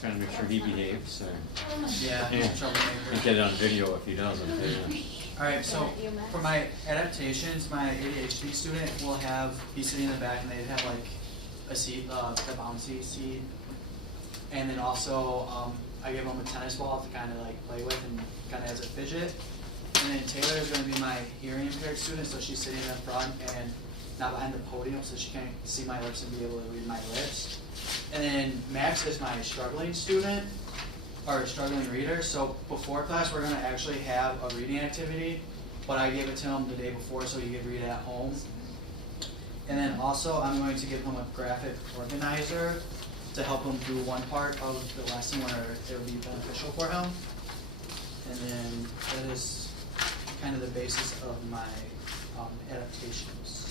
Trying to make sure he behaves. Yeah, Yeah. troublemaker. And get it on video if he doesn't. Yeah. Alright, so for my adaptations, my ADHD student will be sitting in the back and they'd have like a seat, the bouncy seat. And then also, I give them a tennis ball to kind of like play with and kind of as a fidget. And then Taylor is going to be my hearing impaired student, so she's sitting in the front and not behind the podium, so she can't see my lips and be able to read my lips. And then Max is my struggling student, or struggling reader. So before class, we're going to actually have a reading activity, but I gave it to him the day before so he could read at home. And then also, I'm going to give him a graphic organizer to help him do one part of the lesson where it will be beneficial for him. And then that is kind of the basis of my adaptations.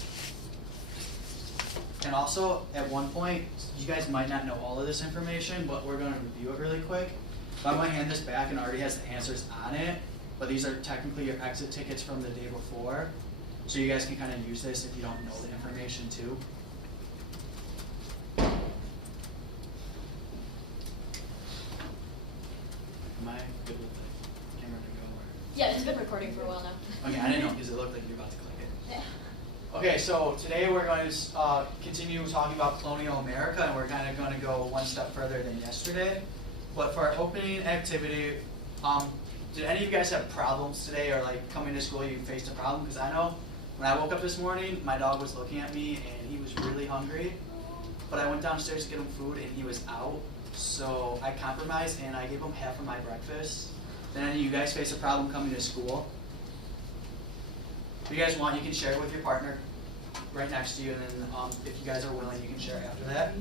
And also, at one point, you guys might not know all of this information, but we're going to review it really quick. So I'm going to hand this back and it already has the answers on it, but these are technically your exit tickets from the day before. So you guys can kind of use this if you don't know the information too. Am I good with the camera to go? Or? Yeah, it's been recording for a while now. Okay, I didn't know because it looked like you're about to click it. Yeah. Okay, so today we're going to continue talking about colonial America, and we're kind of going to go one step further than yesterday. But for our opening activity, did any of you guys have problems today, or like coming to school you faced a problem? Because I know when I woke up this morning, my dog was looking at me and he was really hungry. But I went downstairs to get him food and he was out. So I compromised and I gave him half of my breakfast. Did any of you guys face a problem coming to school? If you guys want, you can share it with your partner right next to you, and then if you guys are willing, you can share after that.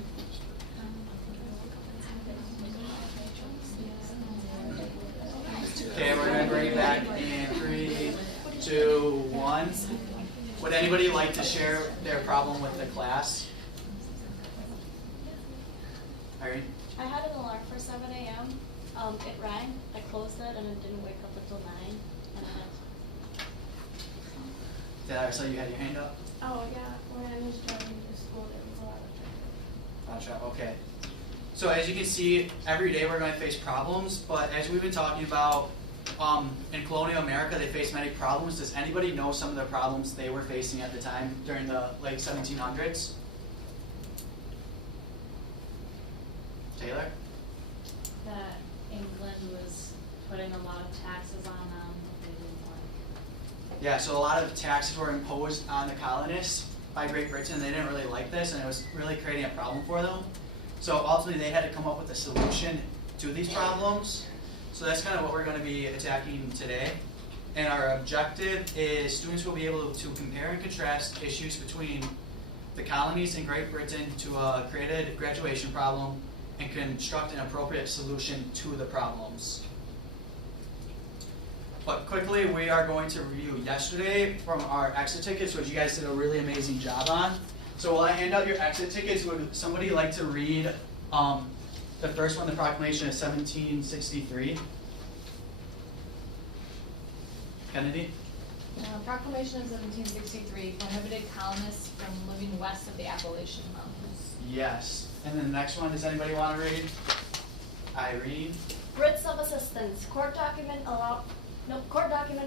Okay, we're going to bring it back in 3, 2, 1. Would anybody like to share their problem with the class? Irene? I had an alarm for 7 a.m. It rang, I closed it, and it didn't wake up until 9. And Did I saw you had your hand up? Oh yeah, when I was driving to school there was a lot of traffic. Gotcha, okay. So as you can see, every day we're going to face problems, but as we've been talking about, in colonial America they faced many problems. Does anybody know some of the problems they were facing at the time during the late 1700s? Taylor? That England was putting a lot of taxes on them that they didn't like. Yeah, so a lot of taxes were imposed on the colonists by Great Britain. They didn't really like this, and it was really creating a problem for them. So ultimately they had to come up with a solution to these problems. So that's kind of what we're going to be attacking today. And our objective is students will be able to compare and contrast issues between the colonies and Great Britain to a created graduation problem and construct an appropriate solution to the problems. But quickly, we are going to review yesterday from our exit tickets, which you guys did a really amazing job on. So while I hand out your exit tickets, would somebody like to read the first one, the Proclamation of 1763? Kennedy? Proclamation of 1763 prohibited colonists from living west of the Appalachian Mountains. Yes. And then the next one, does anybody want to read? Irene? writs of assistance, court document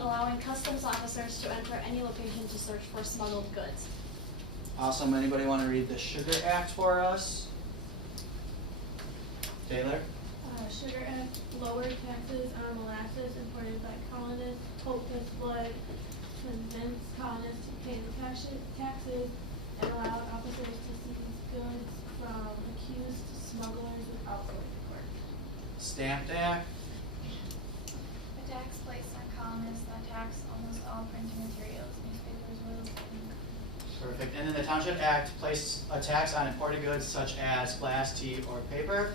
allowing customs officers to enter any location to search for smuggled goods. Awesome. Anybody want to read the Sugar Act for us? Taylor? Sugar Act lowered taxes on molasses imported by colonists, Hopeless Blood convinced colonists to pay the taxes, and allowed officers to seize goods from accused smugglers without going to court. Stamped Act? A tax placed on colonists that tax almost all printing materials, newspapers, wills, and Perfect. And then the Township Act placed a tax on imported goods such as glass, tea, or paper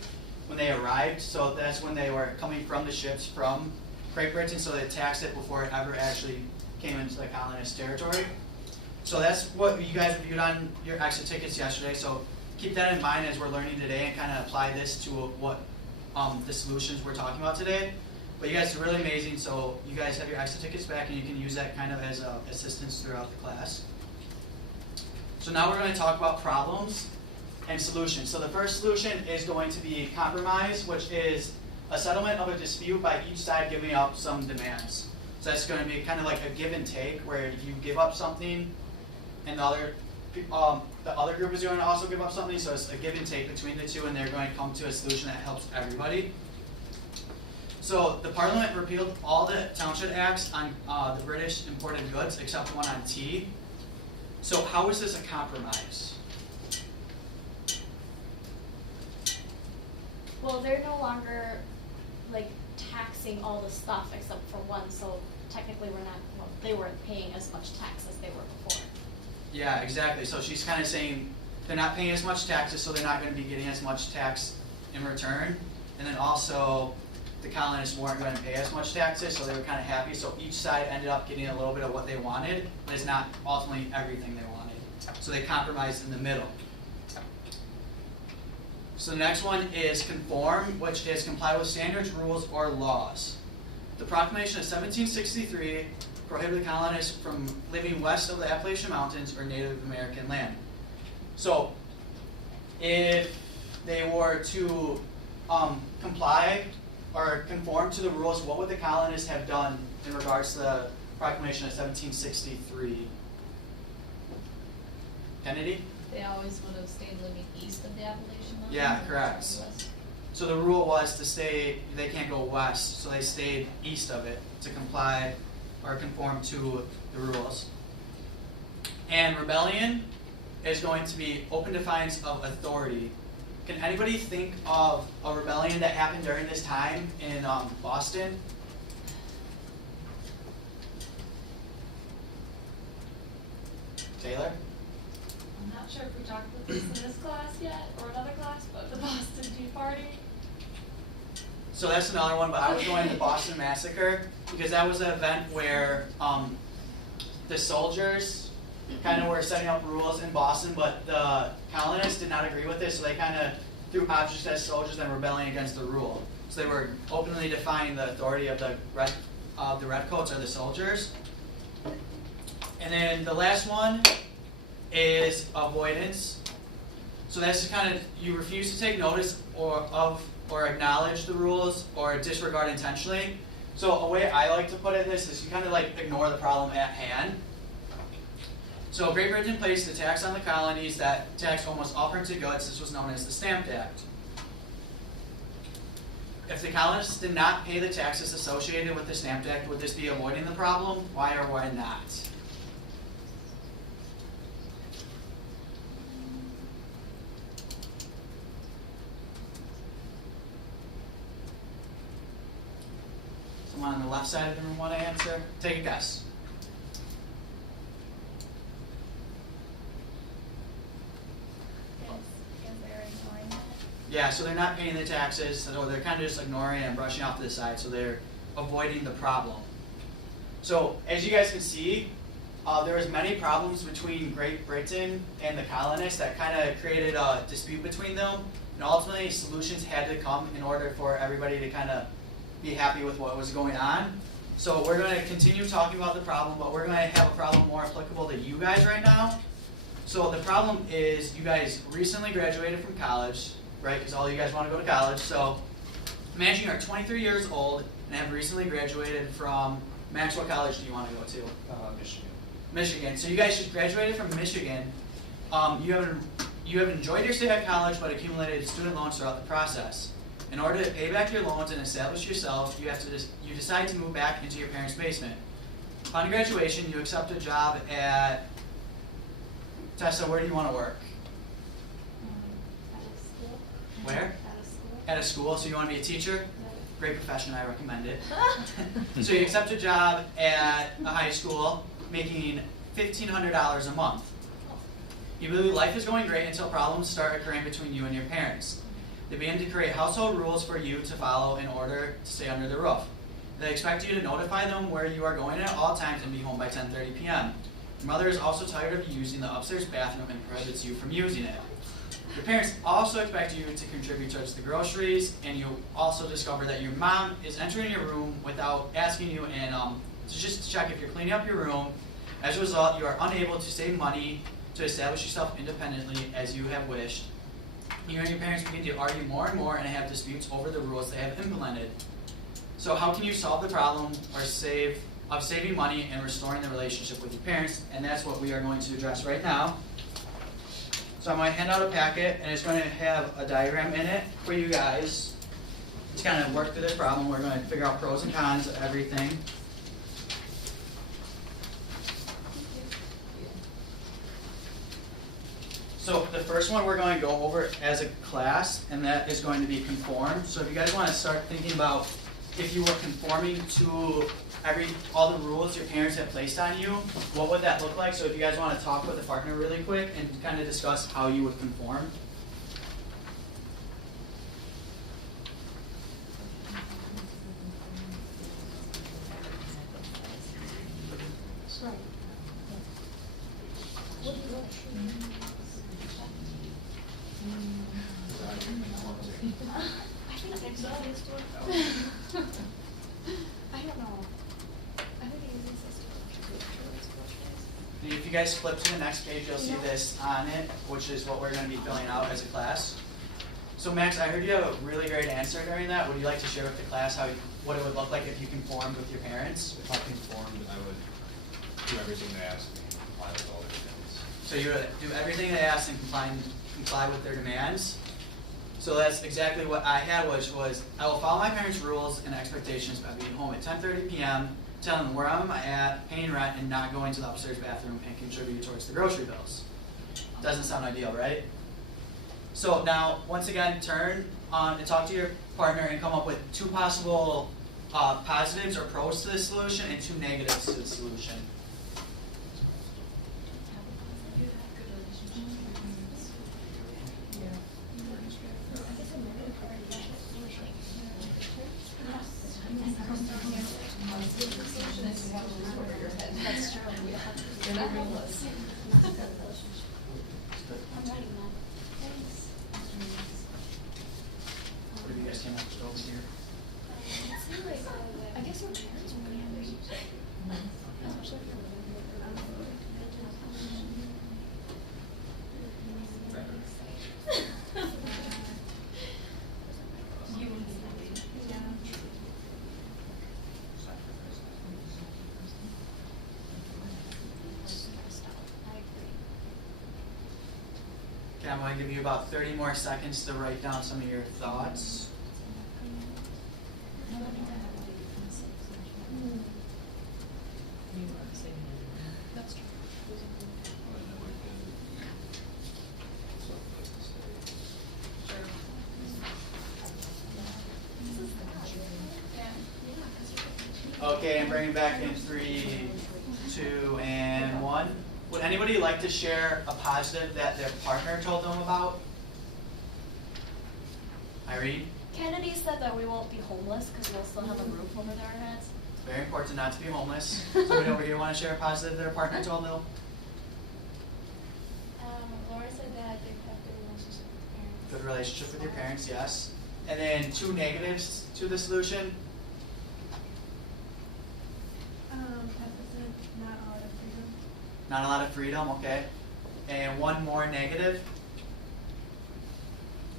when they arrived. So that's when they were coming from the ships from Great Britain, so they taxed it before it ever actually came into the colonist territory. So that's what you guys reviewed on your exit tickets yesterday. So keep that in mind as we're learning today and kind of apply this to what the solutions we're talking about today. But you guys are really amazing, so you guys have your exit tickets back and you can use that kind of as assistance throughout the class. So now we're going to talk about problems. and solutions. So the first solution is going to be compromise, which is a settlement of a dispute by each side giving up some demands. So that's going to be kind of like a give and take, where you give up something, and the other group is going to also give up something. So it's a give and take between the two, and they're going to come to a solution that helps everybody. So the Parliament repealed all the Township Acts on the British imported goods except one on tea. So how is this a compromise? Well, they're no longer like taxing all the stuff except for one, so technically they weren't paying as much tax as they were before. Yeah, exactly. So she's kind of saying they're not paying as much taxes, so they're not going to be getting as much tax in return. And then also, the colonists weren't going to pay as much taxes, so they were kind of happy. So each side ended up getting a little bit of what they wanted, but it's not ultimately everything they wanted. So they compromised in the middle. So the next one is conform, which is comply with standards, rules, or laws. The Proclamation of 1763 prohibited colonists from living west of the Appalachian Mountains or Native American land. So if they were to comply or conform to the rules, what would the colonists have done in regards to the Proclamation of 1763? Kennedy? They always would have stayed living east of the Appalachian Mountains? Yeah, or correct. west? So the rule was to stay, they can't go west, so they stayed east of it to comply or conform to the rules. And rebellion is going to be open defiance of authority. Can anybody think of a rebellion that happened during this time in Boston? Taylor? I'm not sure if we talked about this in this class yet, or another class, but the Boston Tea Party. So that's another one, but I was going to the Boston Massacre because that was an event where the soldiers kind of were setting up rules in Boston, but the colonists did not agree with this, so they kind of threw objects at soldiers and rebelling against the rule. So they were openly defying the authority of the redcoats or the soldiers. And then the last one is avoidance. So that's just kind of, you refuse to take notice or acknowledge the rules or disregard intentionally. So a way I like to put it in this is you kind of like ignore the problem at hand. So Great Britain placed a tax on the colonies that taxed almost all printed goods. This was known as the Stamp Act. If the colonists did not pay the taxes associated with the Stamp Act, would this be avoiding the problem? Why or why not? Someone on the left side of the room want to answer? Take a guess. Because they're ignoring it. Yeah, so they're not paying the taxes, so they're kind of just ignoring it and brushing off to the side, so they're avoiding the problem. So as you guys can see, there was many problems between Great Britain and the colonists that kind of created a dispute between them, and ultimately solutions had to come in order for everybody to kind of be happy with what was going on. So we're going to continue talking about the problem, but we're going to have a problem more applicable to you guys right now. So the problem is you guys recently graduated from college, right? Because all you guys want to go to college. So imagine you're 23 years old and have recently graduated from, Max, what college do you want to go to? Michigan. Michigan. So you guys just graduated from Michigan. You have enjoyed your stay at college, but accumulated student loans throughout the process. In order to pay back your loans and establish yourself, you decide to move back into your parents' basement. Upon graduation, you accept a job at, Tessa, where do you want to work? At a school. Where? At a school. At a school, so you want to be a teacher? No. Great profession, I recommend it. So you accept a job at a high school, making $1,500 a month. You believe life is going great until problems start occurring between you and your parents. They begin to create household rules for you to follow in order to stay under the roof. They expect you to notify them where you are going at all times and be home by 10:30 p.m. Your mother is also tired of you using the upstairs bathroom and prohibits you from using it. Your parents also expect you to contribute towards the groceries, and you also discover that your mom is entering your room without asking you and to just check if you're cleaning up your room. As a result, you are unable to save money to establish yourself independently as you have wished. you and your parents begin to argue more and more and have disputes over the rules they have implemented. So how can you solve the problem or saving money and restoring the relationship with your parents? And that's what we are going to address right now. So I'm going to hand out a packet, and it's going to have a diagram in it for you guys to kind of work through this problem. We're going to figure out pros and cons of everything. So the first one we're going to go over as a class, and that is going to be conform. So if you guys want to start thinking about if you were conforming to all the rules your parents have placed on you, what would that look like? So if you guys want to talk with a partner really quick and kind of discuss how you would conform. If you guys flip to the next page, you'll see this on it, which is what we're going to be filling out as a class. So Max, I heard you have a really great answer during that. Would you like to share with the class what it would look like if you conformed with your parents? If I conformed, I would do everything they asked me and comply with all their demands. So you would do everything they asked and comply with their demands. So that's exactly what I had, which was I will follow my parents' rules and expectations by being home at 10:30 p.m., telling them where I'm at, paying rent, and not going to the upstairs bathroom and contributing towards the grocery bills. Doesn't sound ideal, right? So now, once again, turn on and talk to your partner and come up with 2 possible positives or pros to the solution and 2 negatives to the solution. That's true. You're not homeless. What have you guys came up with over here? I guess our parents would be Okay, I'm going to give you about 30 more seconds to write down some of your thoughts. Okay, and bring it back in 3, 2, and 1. Would anybody like to share a positive that their partner told them about? Irene? Kennedy said that we won't be homeless because we'll still have a roof over our heads. It's very important not to be homeless. Somebody over here want to share a positive their partner told them? Laura said that they have good relationship with parents. Good relationship with your parents, yes. And then 2 negatives to the solution. Not a lot of freedom. Not a lot of freedom, okay. And 1 more negative.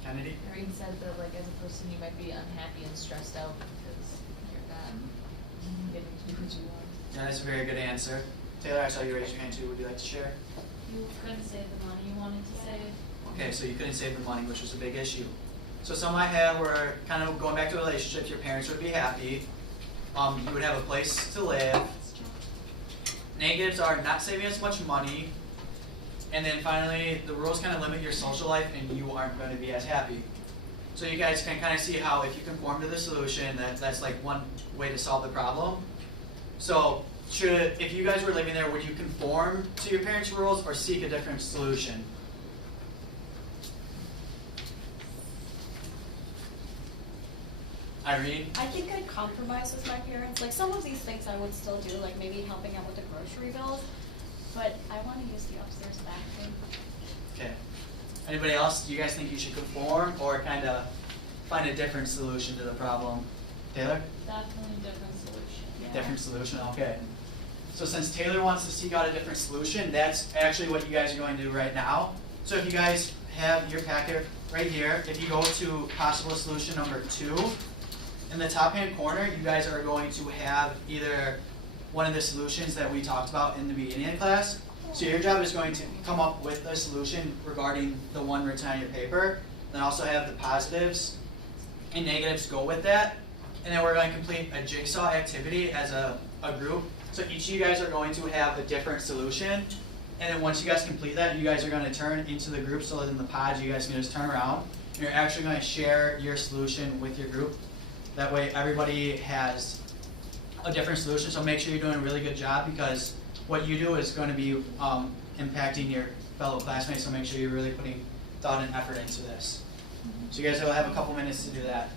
Kennedy? Irene said that, like, as a person, you might be unhappy and stressed out because you're not getting to do what you want. Yeah, that's a very good answer. Taylor, I saw you raise your hand too. Would you like to share? You couldn't save the money you wanted to save. Okay, so you couldn't save the money, which was a big issue. So some I had were kind of going back to relationships. Your parents would be happy. You would have a place to live. Negatives are not saving as much money. And then finally, the rules kind of limit your social life and you aren't going to be as happy. So you guys can kind of see how if you conform to the solution, that's like one way to solve the problem. So if you guys were living there, would you conform to your parents' rules or seek a different solution? Irene? I think I'd compromise with my parents. Like some of these things I would still do, like maybe helping out with the grocery bills, but I want to use the upstairs bathroom. Okay. Anybody else? Do you guys think you should conform or kind of find a different solution to the problem? Taylor? Definitely a different solution. Yeah. Different solution, okay. So since Taylor wants to seek out a different solution, that's actually what you guys are going to do right now. So if you guys have your packet right here. If you go to possible solution number 2, in the top hand corner, you guys are going to have either one of the solutions that we talked about in the beginning of class. So your job is going to come up with a solution regarding the one written on your paper. Then also have the positives and negatives go with that. And then we're going to complete a jigsaw activity as a group. So each of you guys are going to have a different solution. And then once you guys complete that, you guys are going to turn into the group. So in the pods, you guys can just turn around. And you're actually going to share your solution with your group. That way everybody has a different solution. So make sure you're doing a really good job, because what you do is going to be impacting your fellow classmates. So make sure you're really putting thought and effort into this. So you guys will have a couple minutes to do that.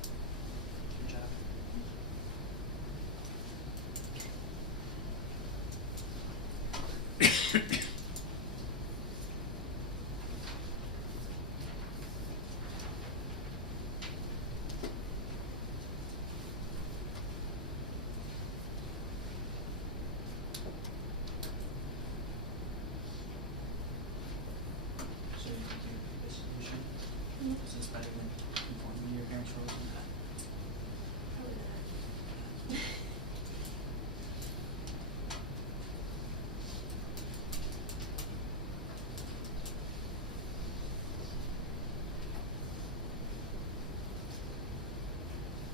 Good job. So you can do the solution. Is this better than informing your parents roles on that?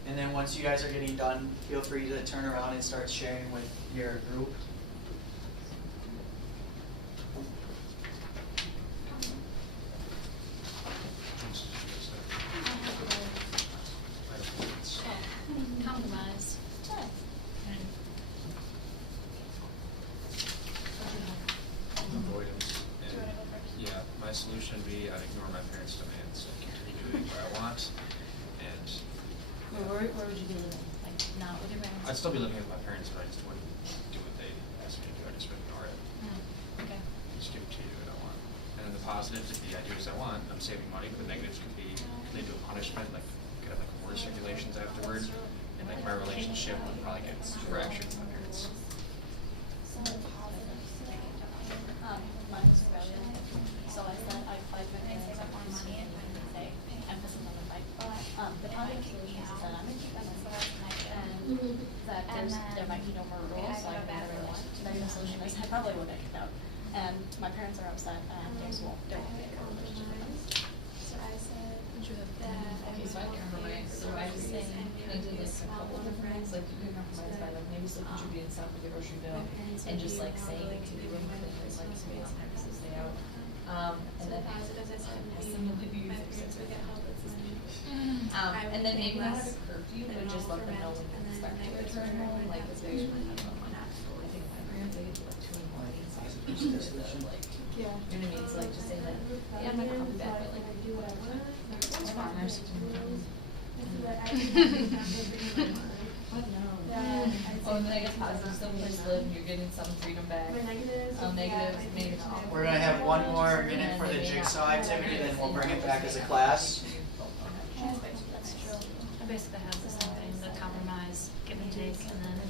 And then once you guys are getting done, feel free to turn around and start sharing with your group. Compromise. Avoidance. And, yeah, my solution would be I'd ignore my parents' demands and continue doing what I want. And Where would you be living? Like, not with your parents? I'd still be living with my parents, but I just wouldn't do what they asked me to do. I just would ignore it. Okay. Just do what I want. And then the positives, if the ideas I want, I'm saving money, but the negatives could be lead to a punishment, like could have like worse regulations afterward, and like my relationship would probably get fractured with my parents. Mine was rebellion. So I said I applied for things I want money and say emphasis on the bike. The positive solution is that I'm gonna keep my myself and that there might be no more rules like that or what. The negative solution is I probably will get kicked out. And my parents are upset and there won't be a relationship. So I said that. Okay, so I can compromise, so I was saying, I did like a couple different things, like you can compromise by like maybe still contributing stuff with the grocery bill, and just like saying to the room that there's like space and time to stay out. And then As I said, has maybe someone who my uses parents would get help with money. and then maybe not have a curfew, but just let them know when you expect to return home, like if there's one kind of one actual, I think my parents, they get to like 2 in the morning, so I was like, like, Yeah. you know what I mean, so like just say like, yeah, I'm not gonna be back, but like, I do what I want. it's farmers. And so that I can have not been bringing my money. What, no. That Oh, and then I guess positive, some place to live, and you're getting some freedom back. For negatives. Negatives, yeah, I maybe think not. so. We're gonna have one more minute for the jigsaw activity, then we'll bring it back as a class. That's true. I basically have the same thing, the compromise, give and take, and then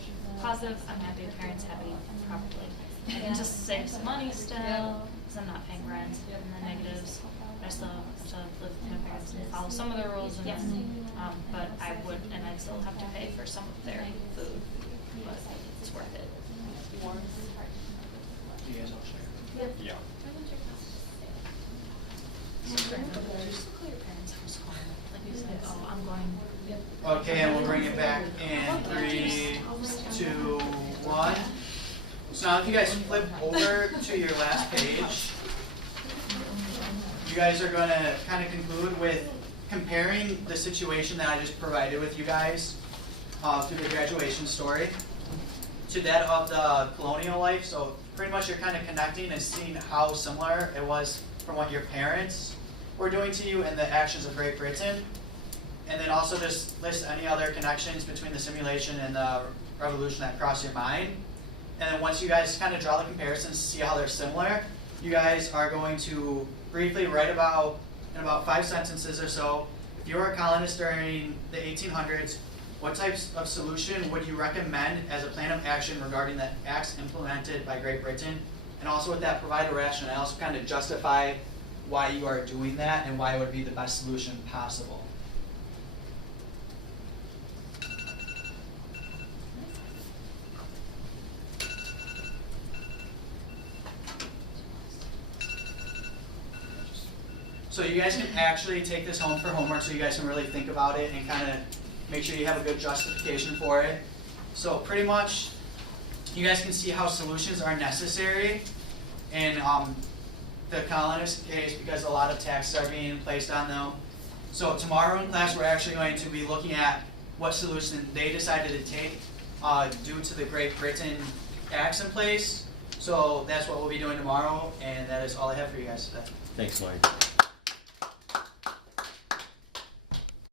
positive, I'm happy, parents happy, probably. I can just save some money still, because I'm not paying rent, and then negatives, I still have to live with my parents and follow some of their rules, and but I would, and I'd still have to pay for some of their food, but it's worth it. You guys all share? Yeah. Just look at your parents' house home, like you said, oh, I'm going. Okay, and we'll bring it back in 3, 2, 1. So now if you guys flip over to your last page, you guys are going to kind of conclude with comparing the situation that I just provided with you guys through the graduation story to that of the colonial life. So pretty much you're kind of connecting and seeing how similar it was from what your parents were doing to you and the actions of Great Britain. And then also just list any other connections between the simulation and the revolution that cross your mind. And then once you guys kind of draw the comparisons to see how they're similar, you guys are going to briefly write about, in about 5 sentences or so, if you were a colonist during the 1800s, what types of solution would you recommend as a plan of action regarding the acts implemented by Great Britain? And also with that, provide a rationale, so kind of justify why you are doing that and why it would be the best solution possible. So you guys can actually take this home for homework so you guys can really think about it and kind of make sure you have a good justification for it. So pretty much, you guys can see how solutions are necessary in the colonist case because a lot of taxes are being placed on them. So tomorrow in class, we're actually going to be looking at what solution they decided to take due to the Great Britain acts in place. So that's what we'll be doing tomorrow, and that is all I have for you guys today. Thanks, Mike.